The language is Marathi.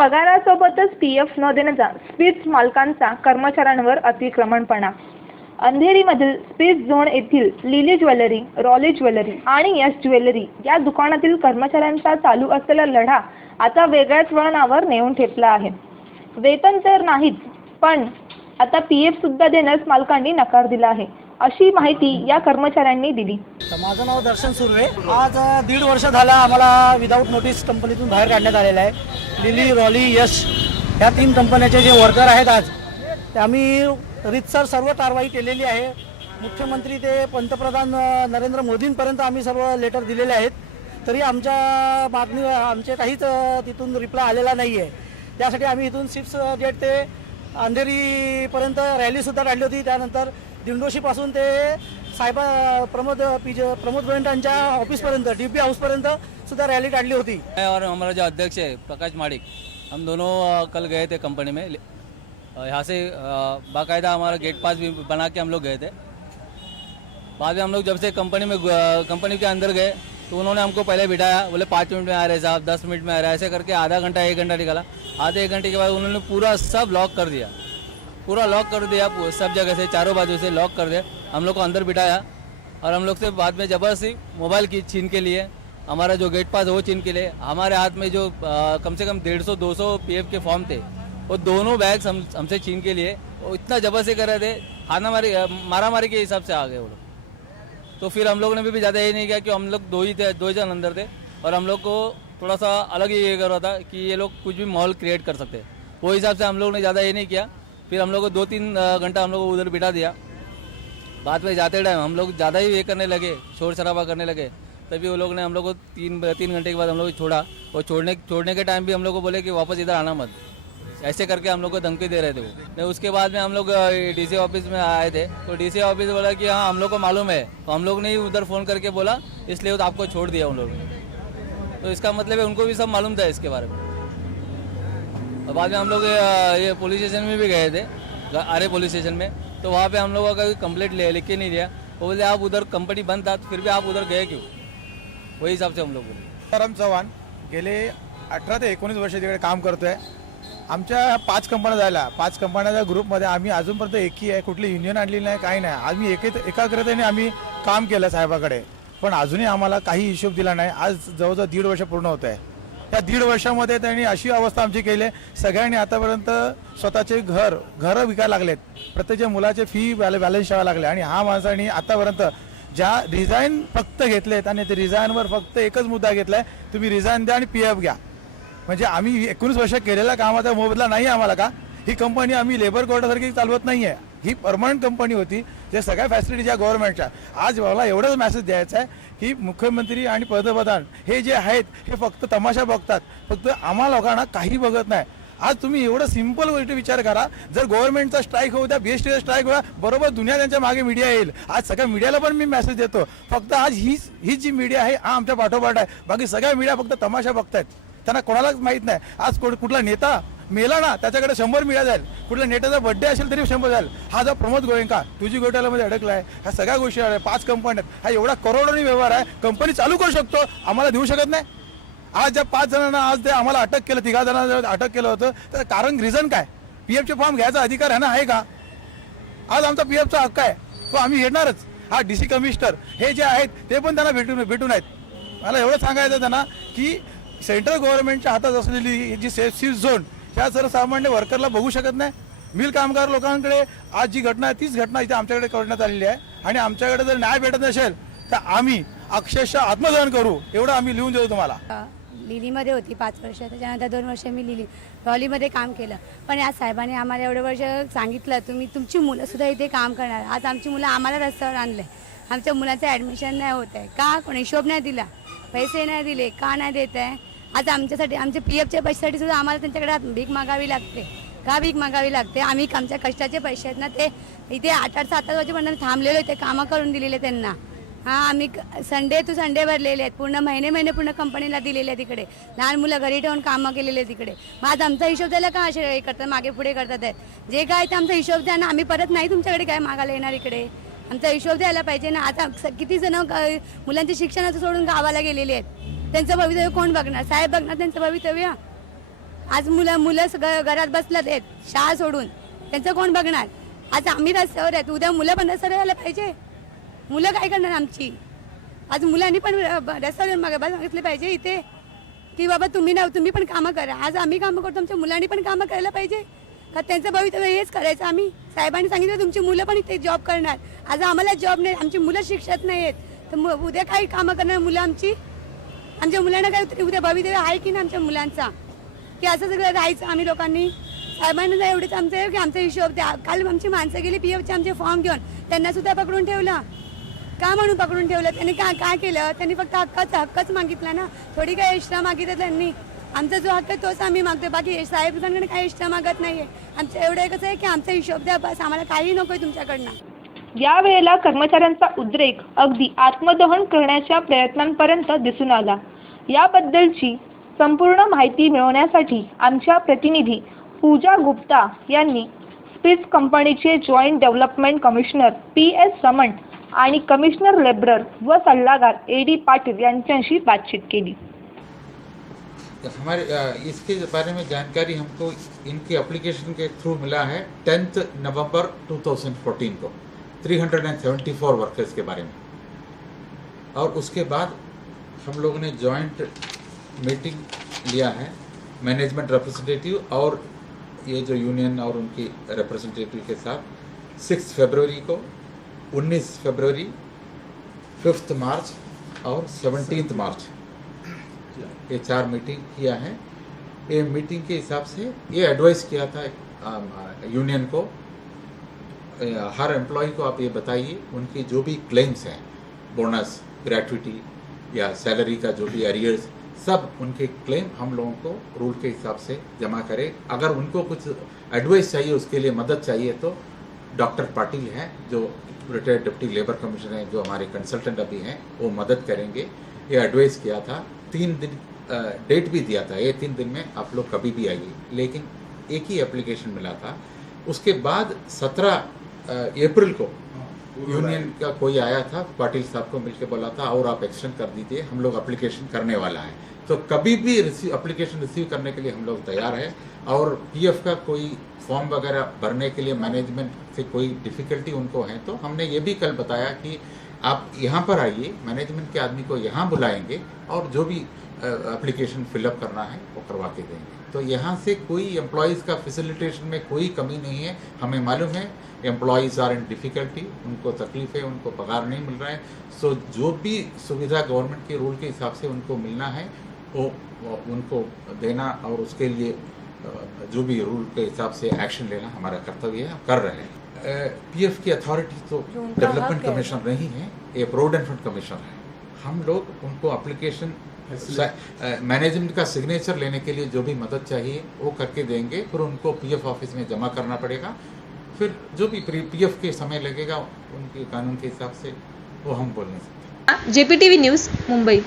पगारासोबतच पीएफ न देण्याचा स्पीड्स मालकांचा कर्मचाऱ्यांवर अतिक्रमणपणा। अंधेरीमधील स्पीड्स झोन येथील लिली ज्वेलरी, रॉली ज्वेलरी आणि यश ज्वेलरी या दुकानातील कर्मचाऱ्यांचा चालू असलेला लढा आता वेगळ्याच वळणावर नेऊन ठेपला आहे। वेतन तर नाहीच, पण आता पीएफ सुद्धा देण्यास मालकांनी नकार दिला आहे, अशी माहिती या कर्मचाऱ्यांनी दिली। माझं नाव दर्शन सुर्वे। आज 1.5 वर्ष झाला आम्हाला विदाऊट नोटीस कंपनीतून बाहेर काढण्यात आलेलं आहे। लिली, रॉली, यश ह्या 3 कंपन्याचे जे वर्कर आहेत आज ते आम्ही रीतसर सर्व कारवाई केलेली आहे। मुख्यमंत्री ते पंतप्रधान नरेंद्र मोदींपर्यंत आम्ही सर्व लेटर दिलेले आहेत, तरी आमच्या मागणी आमचे काहीच तिथून रिप्लाय आलेला नाही आहे। त्यासाठी आम्ही इथून 6 गेट ते अंधेरीपर्यंत रॅलीसुद्धा काढली होती। त्यानंतर दिंडोशीपासून ते प्रमोद गोयंटांच्या ऑफिसपर्यंत, डीपी हाउसपर्यंत सुद्धा रैली काढली होती। और हमारा जो अध्यक्ष है प्रकाश माडिक, हम दोनों कल गए थे कंपनी में। यहाँ से बाकायदा हमारा गेट पास भी बना के हम लोग गए थे। बाद में हम लोग जब से कंपनी के अंदर गए तो उन्होंने हमको पहले बिठाया, बोले 5 मिनट में आ रहे साहब, 10 मिनट में आ रहे, ऐसे करके आधा घंटा 1 घंटा निकाला। आधे 1 घंटे के बाद उन्होंने पूरा सब लॉक कर दिया, सब जगह से चारों बाजू से लॉक कर दिया। हम लोग को अंदर बिठाया और हम लोग से बाद में ज़बरदस्ती मोबाइल की छीन के लिए, हमारा जो गेट पास वो छीन के लिए, हमारे हाथ में जो कम से कम 150-200 पीएफ के फॉर्म थे वो दोनों बैग्स हमसे छीन के लिए, वो इतना ज़बरदस्ती कर रहे थे, मारामारी के हिसाब से आ गए वो लोग। तो फिर हम लोग ने भी ज़्यादा ये नहीं किया कि हम लोग 2 जन अंदर थे और हम लोग को थोड़ा सा अलग ही ये कर रहा था कि ये लोग कुछ भी माहौल क्रिएट कर सकते, वो हिसाब से हम लोग ने ज़्यादा ये नहीं किया। फिर हम लोग को 2-3 घंटा हम लोग को उधर बिठा दिया। बाद में जाते टाइम हम लोग ज़्यादा ही ये करने लगे, शोर शराबा करने लगे, तभी वो लोग ने हम लोग को 3 घंटे के बाद हम लोग को छोड़ा। और छोड़ने के टाइम भी हम लोग को बोले कि वापस इधर आना मत, ऐसे करके हम लोग को धमकी दे रहे थे वो। उसके बाद में हम लोग डीसी ऑफिस में आए थे, तो डीसी ऑफिस बोला कि हाँ हम लोग को मालूम है, तो हम लोग ने उधर फ़ोन करके बोला, इसलिए तो आपको छोड़ दिया उन लोगों ने। तो इसका मतलब है उनको भी सब मालूम था इसके बारे में। और बाद में हम लोग ये पुलिस स्टेशन में भी गए थे, आरे पुलिस स्टेशन में, तो वहाँ पे हम लोगों का कंप्लेंट लिख के नहीं दिया। वो बोले आप उधर कंपनी बंद था, फिर भी आप उधर गए क्यों, वही हिसाब से हम लोग बोले। राम चव्हाण गेले 18 ते 19 वर्ष तिकडे काम करतोय। आमच्या 5 कंपन्या झाल्या, 5 कंपन्याच्या ग्रुपमध्ये आम्ही अजूनपर्यंत एकही आहे, कुठली युनियन आणलेली नाही, काही नाही। आम्ही एकाग्रतेने आम्ही काम केलं साहेबाकडे, पण अजूनही आम्हाला काही हिशोब दिला नाही। आज जवळजवळ 1.5 वर्ष पूर्ण होत आहे। त्या 1.5 वर्षामध्ये त्यांनी अशी अवस्था आमची केली, सगळ्यांनी आतापर्यंत स्वतःचे घर विकायला लागलेत, प्रत्येक मुलाचे फी बॅलन्स ठेवायला लागले। आणि हा माणसांनी आतापर्यंत ज्या रिझाईन फक्त घेतलेत आणि ते रिझाईनवर फक्त एकच मुद्दा घेतलाय, तुम्ही रिझाईन द्या आणि पीएफ घ्या। म्हणजे आम्ही 19 वर्ष केलेल्या कामाचा मोबदला नाही आम्हाला का? ही कंपनी आम्ही लेबर कोर्टासारखी चालवत नाही आहे, ही परमनंट कंपनी होती, जे सगळ्या फॅसिलिटी ज्या गव्हर्नमेंटच्या। आज मला एवढंच मेसेज द्यायचा आहे की मुख्यमंत्री आणि पंतप्रधान हे जे आहेत हे फक्त तमाशा बघतात, फक्त आम्हा लोकांना काही बघत नाही। आज तुम्ही एवढं सिंपल गोष्ट विचार करा, जर गव्हर्नमेंटचा स्ट्राईक होऊ द्या, बीएसटीचा स्ट्राईक होऊ द्या, बरोबर दुनिया त्यांच्या मागे मीडिया येईल। आज सगळ्या मीडियाला पण मी मेसेज देतो, फक्त आज ही जी मीडिया आहे हा आमच्या पाठोपाठ आहे, बाकी सगळ्या मीडिया फक्त तमाशा बघतायत, त्यांना कोणालाच माहीत नाही। आज कुठला नेता मेला ना त्याच्याकडे 100 मीडिया जाईल, कुठल्या नेत्याचा बर्थडे असेल तरी 100 जाईल। हा जो प्रमोद गोयंका तुझी घोटाळ्यामध्ये अडकलाय, ह्या सगळ्या गोष्टी आहे, 5 कंपन्या, हा एवढा करोडोनी व्यवहार आहे, कंपनी चालू करू शकतो, आम्हाला देऊ शकत नाही। आज ज्या 5 जणांना आज ते आम्हाला अटक केलं, 3 जणांना अटक केलं होतं, तर कारण रिझन काय? पीएफचे फॉर्म घ्यायचा अधिकार आहे ना, आहे का? आज आमचा पीएफचा हक्क आहे, तो आम्ही घेणारच। हा डीसी कमिशनर हे जे आहेत ते पण त्यांना भेटून आहेत। मला एवढं सांगायचं त्यांना की सेंट्रल गव्हर्नमेंटच्या हातात असलेली जी सेफ झोन ह्या सर्वसामान्य वर्करला बघू शकत नाही। मिल कामगार लोकांकडे आज जी घटना आहे तीच घटना इथे आमच्याकडे करण्यात आलेली आहे, आणि आमच्याकडे जर न्याय भेटत नसेल तर आम्ही अक्षरशः आत्मदहन करू, एवढं आम्ही लिहून देऊ तुम्हाला। लिलीमध्ये होती 5 वर्ष, त्याच्यानंतर 2 वर्ष मी रॉलीमध्ये काम केलं। पण या साहेबांनी आम्हाला एवढं वर्ष सांगितलं तुमची मुलंसुद्धा इथे काम करणार। आज आमची मुलं आम्हाला रस्त्यावर आणले, आमच्या मुलांचं ॲडमिशन नाही होत आहे का? कोण हिशोब नाही दिला, पैसे नाही दिले का? नाही देत आहे। आज आमच्यासाठी आमच्या पीएफच्या पैशासाठी सुद्धा आम्हाला त्यांच्याकडे भीक मागावी लागते का? भीक मागावी लागते। आम्ही आमच्या कष्टाचे पैसे आहेत ना, ते इथे 8-7 वाजेपर्यंत थांबलेलो, ते कामं करून दिलेले त्यांना। हां, आम्ही संडे टू संडे भरलेले आहेत, पूर्ण महिने पूर्ण कंपनीला दिलेले आहे। तिकडे लहान मुलं घरी ठेवून कामं केलेले तिकडे। मग आज आमचा हिशोब द्यायला का असे करतात, मागे पुढे करतात आहेत? जे काय ते आमचा हिशोब द्या ना, आम्ही परत नाही तुमच्याकडे काय मागायला येणार इकडे। आमचा हिशोब द्यायला पाहिजे ना। आता किती जण मुलांचे शिक्षणाचं सोडून गावाला गेलेले आहेत, त्यांचं भवितव्य कोण बघणार? साहेब बघणार त्यांचं भवितव्य? आज मुलं सगळं घरात बसलात आहेत शाळा सोडून, त्यांचं कोण बघणार? आज आम्ही रस्त्यावर आहेत, उद्या मुलं पण रस्त्यावर यायला पाहिजे. मुलं काय करणार आमची? आज मुलांनी पण रस्त्यावर मागितले पाहिजे इथे की बाबा तुम्ही पण कामं करा. आज आम्ही कामं करतो, आमच्या मुलांनी पण कामं करायला पाहिजे का? त्यांचं भवितव्य हेच करायचं. आम्ही साहेबांनी सांगितलं तुमची मुलं पण इथे जॉब करणार. आज आम्हाला जॉब नाही, आमची मुलं शिक्षक नाही आहेत, तर उद्या काही कामं करणार मुलं आमची? आमच्या मुलांना काय उद्या भवितव्य आहे की नाही आमच्या मुलांचा? की असं सगळं राहायचं आम्ही लोकांनी? साहेबांना एवढेच आमचं आहे की आमचा हिशोब द्या. काल आमची माणसं गेली PFचे आमचे फॉर्म घेऊन, त्यांना सुद्धा पकडून ठेवला. का म्हणून पकडून ठेवलं? त्यांनी काय केलं? त्यांनी फक्त हक्कच मागितला ना, थोडी काय एक्स्ट्रा मागितलं त्यांनी. आमचा जो हक्क आहे तोच आम्ही मागतो, बाकी साहेबांकडे काही एक्स्ट्रा मागत नाहीये. आमचं एवढं एकच आहे की आमचा हिशोब द्या बस, आम्हाला काही नकोय तुमच्याकडनं. यावेळेला कर्मचाऱ्यांचा उद्रेक अगदी आत्मदहन करण्याच्या प्रयत्नांपर्यंत दिसून आला. याबद्दलची संपूर्ण माहिती मिळवण्यासाठी आमच्या प्रतिनिधी पूजा गुप्ता यांनी स्पिस कंपनीचे जॉईंट डेव्हलपमेंट कमिशनर PS समंत आणि कमिशनर लेबरर व सल्लागार AD पाटील यांच्याशी बातचीत केली. हमारे इसके बारे में जानकारी हमको इनके एप्लीकेशन के थ्रू मिला है 10 नवंबर 2014 को 374 वर्कर्स के बारे में, और उसके बाद हम लोगों ने जॉइंट मीटिंग लिया है मैनेजमेंट रिप्रेजेंटेटिव और ये जो यूनियन और उनकी रिप्रेजेंटेटिव के साथ 6 फरवरी को, 19 फरवरी, 5 मार्च और 17 मार्च, ये 4 मीटिंग किया है. ये मीटिंग के हिसाब से ये एडवाइस किया था यूनियन को, हर एम्प्लॉय को आप ये बताइए उनकी जो भी क्लेम्स हैं, बोनस, ग्रेट्युटी या सैलरी का जो भी अरियर्स, सब उनके क्लेम हम लोगों को रूल के हिसाब से जमा करें. अगर उनको कुछ एडवाइस चाहिए, उसके लिए मदद चाहिए, तो डॉक्टर पाटिल हैं जो रिटायर्ड डिप्टी लेबर कमिश्नर हैं, जो हमारे कंसल्टेंट अभी हैं, वो मदद करेंगे. ये एडवाइस किया था. 3 दिन डेट भी दिया था, ये 3 दिन में आप लोग कभी भी आइए, लेकिन एक ही एप्लीकेशन मिला था. उसके बाद 17 अप्रैल को यूनियन का कोई आया था, पाटिल साहब को मिलकर बोला था और आप एक्सटेंड कर दीजिए, हम लोग एप्लीकेशन करने वाला है. तो कभी भी एप्लीकेशन रिसीव करने के लिए हम लोग तैयार है. और PF का कोई फॉर्म वगैरह भरने के लिए मैनेजमेंट से कोई डिफ़िकल्टी उनको है, तो हमने ये भी कल बताया कि आप यहाँ पर आइए, मैनेजमेंट के आदमी को यहाँ बुलाएंगे और जो भी एप्लीकेशन फिलअप करना है वो करवा के देंगे. तो यहाँ से कोई एम्प्लॉयज़ का फैसिलिटेशन में कोई कमी नहीं है. हमें मालूम है एम्प्लॉयज़ आर इन डिफ़िकल्टी, उनको तकलीफ है, उनको पगार नहीं मिल रहा है. सो जो भी सुविधा गवर्नमेंट के रूल के हिसाब से उनको मिलना है वो उनको देना, और उसके लिए जो भी रूल के हिसाब से एक्शन लेना हमारा कर्तव्य है, कर रहे हैं. PF की अथॉरिटी तो डेवलपमेंट कमीशन नहीं है, ये प्रोविडेंट कमीशन है. हम लोग उनको एप्लीकेशन मैनेजमेंट का सिग्नेचर लेने के लिए जो भी मदद चाहिए वो करके देंगे. फिर उनको PF ऑफिस में जमा करना पड़ेगा. फिर जो भी PF के समय लगेगा उनके कानून के हिसाब से वो हम बोल नहीं सकते. JPTV news Mumbai.